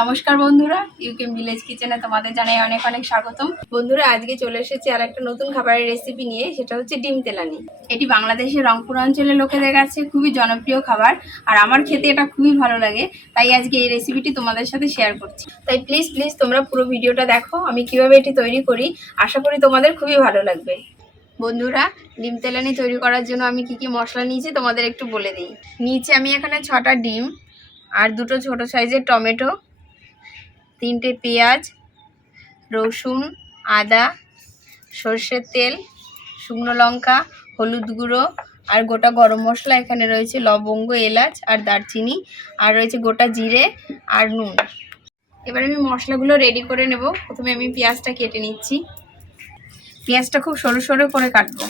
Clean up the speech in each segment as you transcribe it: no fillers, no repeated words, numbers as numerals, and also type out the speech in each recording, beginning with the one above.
নমস্কার বন্ধুরা, UK village কিচেনে তোমাদের জানাই অনেক অনেক স্বাগতম। বন্ধুরা, আজকে চলে এসেছি আর একটা নতুন খাবারের রেসিপি নিয়ে। সেটা হচ্ছে ডিম তেলানি। এটি বাংলাদেশের রংপুর অঞ্চলের লোকেদের কাছে খুবই জনপ্রিয় খাবার, আর আমার খেতে এটা খুবই ভালো লাগে। তাই আজকে এই রেসিপিটি তোমাদের সাথে শেয়ার করছি। তাই প্লিজ প্লিজ তোমরা পুরো ভিডিওটা দেখো, আমি কিভাবে এটি তৈরি করি। আশা করি তোমাদের খুবই ভালো লাগবে। বন্ধুরা, ডিম তেলানি তৈরি করার জন্য আমি কি কি মশলা নিয়েছি তোমাদের একটু বলে দিই। নিচে আমি এখানে 6টা ডিম, আর 2টো ছোট সাইজের টমেটো, 3টে পেঁয়াজ, রসুন, আদা, সর্ষের তেল, শুকনো লঙ্কা, হলুদ গুঁড়ো, আর গোটা গরম মশলা। এখানে রয়েছে লবঙ্গ, এলাচ আর দারচিনি, আর রয়েছে গোটা জিরে আর নুন। এবার আমি মশলাগুলো রেডি করে নেব। প্রথমে আমি পেঁয়াজটা কেটে নিচ্ছি। পেঁয়াজটা খুব সরু সরু করে কাটবো।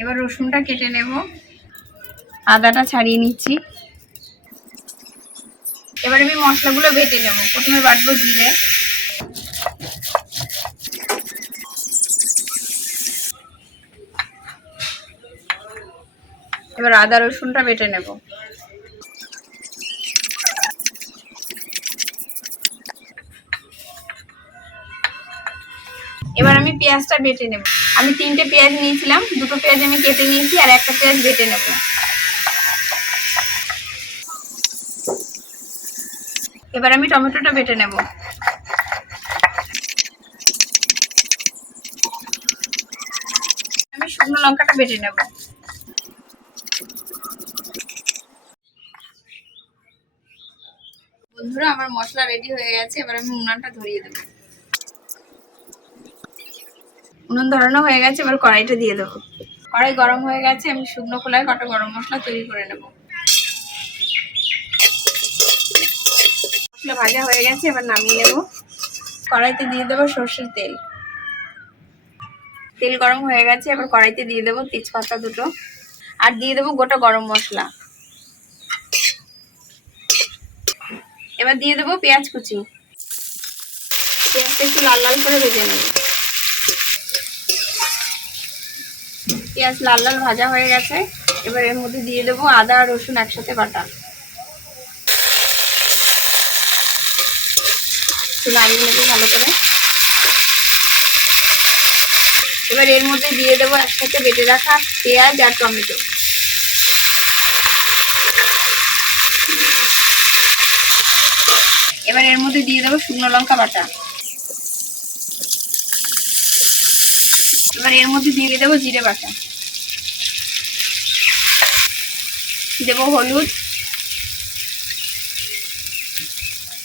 এবার রসুনটা কেটে নেব। আদাটা ছাড়িয়ে নিচ্ছি। এবার আমি মশলাগুলো বেটে নেব। প্রথমে বাটবো জিরে, এবার আদা রসুনটা বেটে নেব। এবার আমি পেঁয়াজটা বেটে নেব। আমি 3টে পেঁয়াজ নিয়েছিলাম, 2টো পেঁয়াজ আমি কেটে নিয়েছি আর একটা পেঁয়াজ বেটে নেব। এবার আমি টমেটোটা বেটে নেব। আমি শুকনো লঙ্কাটা বেটে নেব। বন্ধুরা, আমার মশলা রেডি হয়ে গেছে। এবার আমি উনানটা ধরিয়ে দেব। উনুন ধরানো হয়ে গেছে, এবার কড়াইটা দিয়ে দেবো। কড়াই গরম হয়ে গেছে, আমি শুকনো খোলায় কটা গরম মশলা তৈরি করে নেব। মশলা ভাজা হয়ে গেছে, এবার নামিয়ে নেব। কড়াইতে দিয়ে দেবো সর্ষের তেল। তেল গরম হয়ে গেছে, এবার কড়াইতে দিয়ে দেবো তেজপাতা 2টো, আর দিয়ে দেবো গোটা গরম মশলা। এবার দিয়ে দেবো পেঁয়াজ কুচি। পেঁয়াজটা একটু লাল লাল করে ভেজে নেব। পেঁয়াজ লাল লাল ভাজা হয়ে গেছে, এবার এর মধ্যে দিয়ে দেবো আদা আর রসুন একসাথে বাটা। একটু নাড়িয়ে নেবো ভালো করে। এবার এর মধ্যে দিয়ে দেবো একসাথে বেটে রাখা পেঁয়াজ আর টমেটো। এবার এর মধ্যে দিয়ে দেবো শুকনো লঙ্কা বাটা। এবার এর মধ্যে দিয়ে দেবো জিরে বাটা। দেবো হলুদ,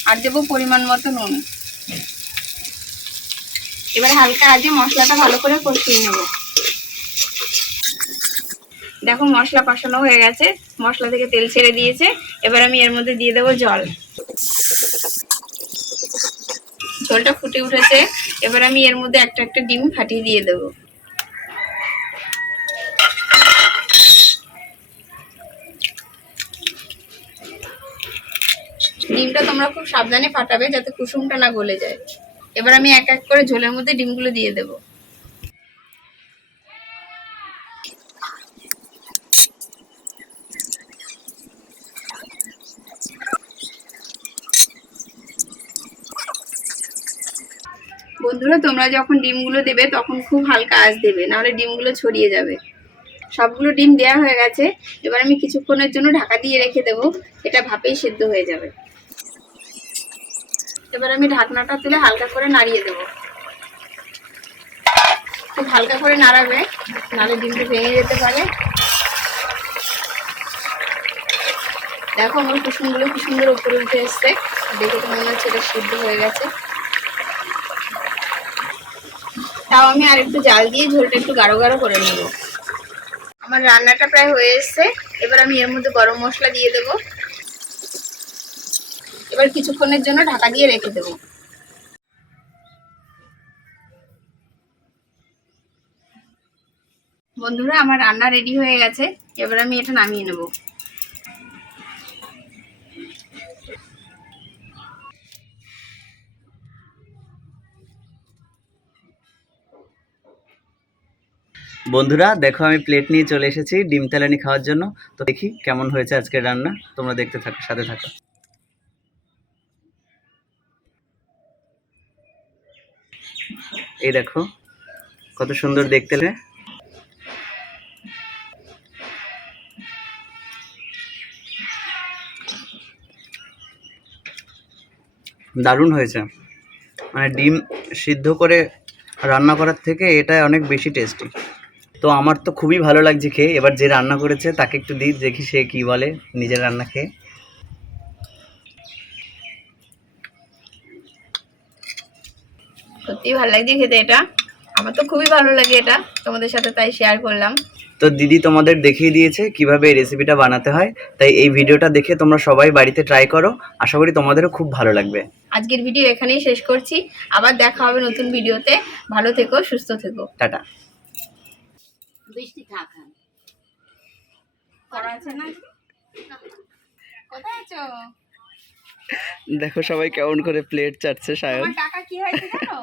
আর দেবো পরিমাণ মতো নুন। এবার হালকা আঁচে মশলাটা ভালো করে কষিয়ে নেব। দেখো, মশলা কষানো হয়ে গেছে, মশলা থেকে তেল ছেড়ে দিয়েছে। এবার আমি এর মধ্যে দিয়ে দেবো জল। ঝোলটা ফুটে উঠেছে, এবার আমি এর মধ্যে একটা একটা ডিম ফাটিয়ে দিয়ে দেবো। ডিমটা তোমরা খুব সাবধানে ফাটাবে, যাতে কুসুমটা না গলে যায়। এবার আমি এক এক করে ঝোলের মধ্যে ডিমগুলো দিয়ে দেবো। বন্ধুরা, তোমরা যখন ডিমগুলো দেবে তখন খুব হালকা আঁচ দেবে, নাহলে ডিমগুলো ছড়িয়ে যাবে। সবগুলো ডিম দেওয়া হয়ে গেছে, এবার আমি কিছুক্ষণের জন্য ঢাকা দিয়ে রেখে দেবো। এটা ভাপেই সেদ্ধ হয়ে যাবে। এবার আমি ঢাকনাটা তুলে হালকা করে নাড়িয়ে দেবো। খুব হালকা করে নাড়াবে, নাহলে ডিমটা ভেঙে যেতে পারে। দেখো, আমার কুসুমগুলো কি সুন্দর উপরে উঠে এসছে। দেখে তো মনে হচ্ছে এটা সিদ্ধ হয়ে গেছে। তাও আমি আর একটু জাল দিয়ে ঝোলটা একটু গাঢ় গাঢ় করে নেব। আমার রান্নাটা প্রায় হয়ে এসছে। এবার আমি এর মধ্যে গরম মশলা দিয়ে দেব। এবার কিছুক্ষণের জন্য ঢাকা দিয়ে রেখে দেব। বন্ধুরা, আমার রান্না রেডি হয়ে গেছে। এবার আমি এটা নামিয়ে নেব। বন্ধুরা দেখো, আমি প্লেট নিয়ে চলে এসেছি ডিম তেলানি খাওয়ার জন্য। তো দেখি কেমন হয়েছে আজকের রান্না, তোমরা দেখতে থাকো, সাথে থাকো। এই দেখো কত সুন্দর দেখতে, দারুণ হয়েছে। মানে ডিম সিদ্ধ করে রান্না করার থেকে এটা অনেক বেশি টেস্টি। তো আমার তো খুবই ভালো লাগছে খেয়ে। এবার যে রান্না করেছে তাকে একটু দিই, দেখি সে কি বলে নিজের রান্না খেয়ে। সত্যিই ভালো লাগছে খেতে এটা, আমার তো খুবই ভালো লাগে এটা, তোমাদের সাথে তাই শেয়ার করলাম। তো দিদি তোমাদের দেখিয়ে দিয়েছে কিভাবে এই রেসিপিটা বানাতে হয়, তাই এই ভিডিওটা দেখে তোমরা সবাই বাড়িতে ট্রাই করো। আশা করি তোমাদেরও খুব ভালো লাগবে। আজকের ভিডিও এখানেই শেষ করছি, আবার দেখা হবে নতুন ভিডিওতে। ভালো থেকো, সুস্থ থেকো, টাটা। বৃষ্টি থাক। পড়া আছে না? কোথায় আছো? দেখো সবাই কেমন করে প্লেট চাটছে সায়ন। আমার টাকা কি হয়েছে জানো?